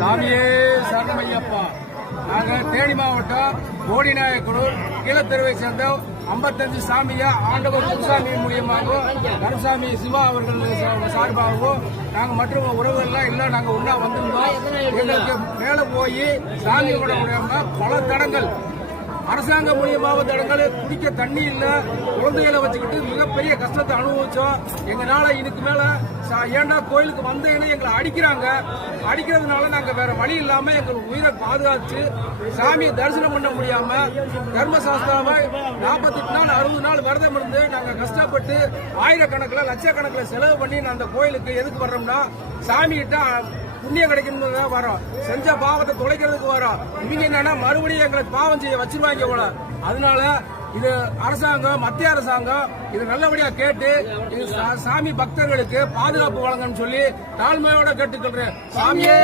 சாமியே சரணமையப்பா. நாங்கள் தேனி மாவட்டம் போடிநாயக்கனூர் கீழத்தெருவை சேர்ந்த 55 சாமியா ஆண்டவர் குருசாமி மூலியமாகவும் கருசாமி சிவா அவர்கள் சார்பாகவும் நாங்கள் மற்றும் உறவுகள்லாம் எல்லாம் நாங்கள் ஒன்றா வந்திருந்தோம். எங்களுக்கு மேலே போய் சாமி கூட பல தடங்கள் அரசாங்கம் மூலியமாக தடங்கள் குடிக்க தண்ணி இல்ல, குழந்தைகளை வச்சுக்கிட்டு மிகப்பெரிய கஷ்டத்தை அனுபவிச்சோம். எங்களால இதுக்கு மேல ஏன்னா கோயிலுக்கு வந்தேன்னு எங்களை அடிக்கிறதுனால நாங்க வேற வழி இல்லாம எங்கள் உயிரை பாதுகாத்து சாமியை தரிசனம் பண்ண முடியாம தர்மசாஸ்திரமா 48 நாள் 60 நாள் விரதம் இருந்து நாங்க கஷ்டப்பட்டு ஆயிரக்கணக்கில் லட்சக்கணக்கில் செலவு பண்ணி அந்த கோயிலுக்கு எதுக்கு வர்றோம்னா சாமி கிட்ட புண்ணியம் கிடைக்கணும் வரோம், செஞ்ச பாவத்தை தொலைக்கிறதுக்கு வரோம். இவங்க என்னன்னா மறுபடியும் எங்களுக்கு பாவம் செய்ய வச்சிருவாங்க போல. அதனால இது அரசாங்கம், மத்திய அரசாங்கம் இது நல்லபடியா கேட்டு இது சாமி பக்தர்களுக்கு பாதுகாப்பு வழங்கன்னு சொல்லி தாழ்மையோட கேட்டுக்கொள்றேன். சாமியே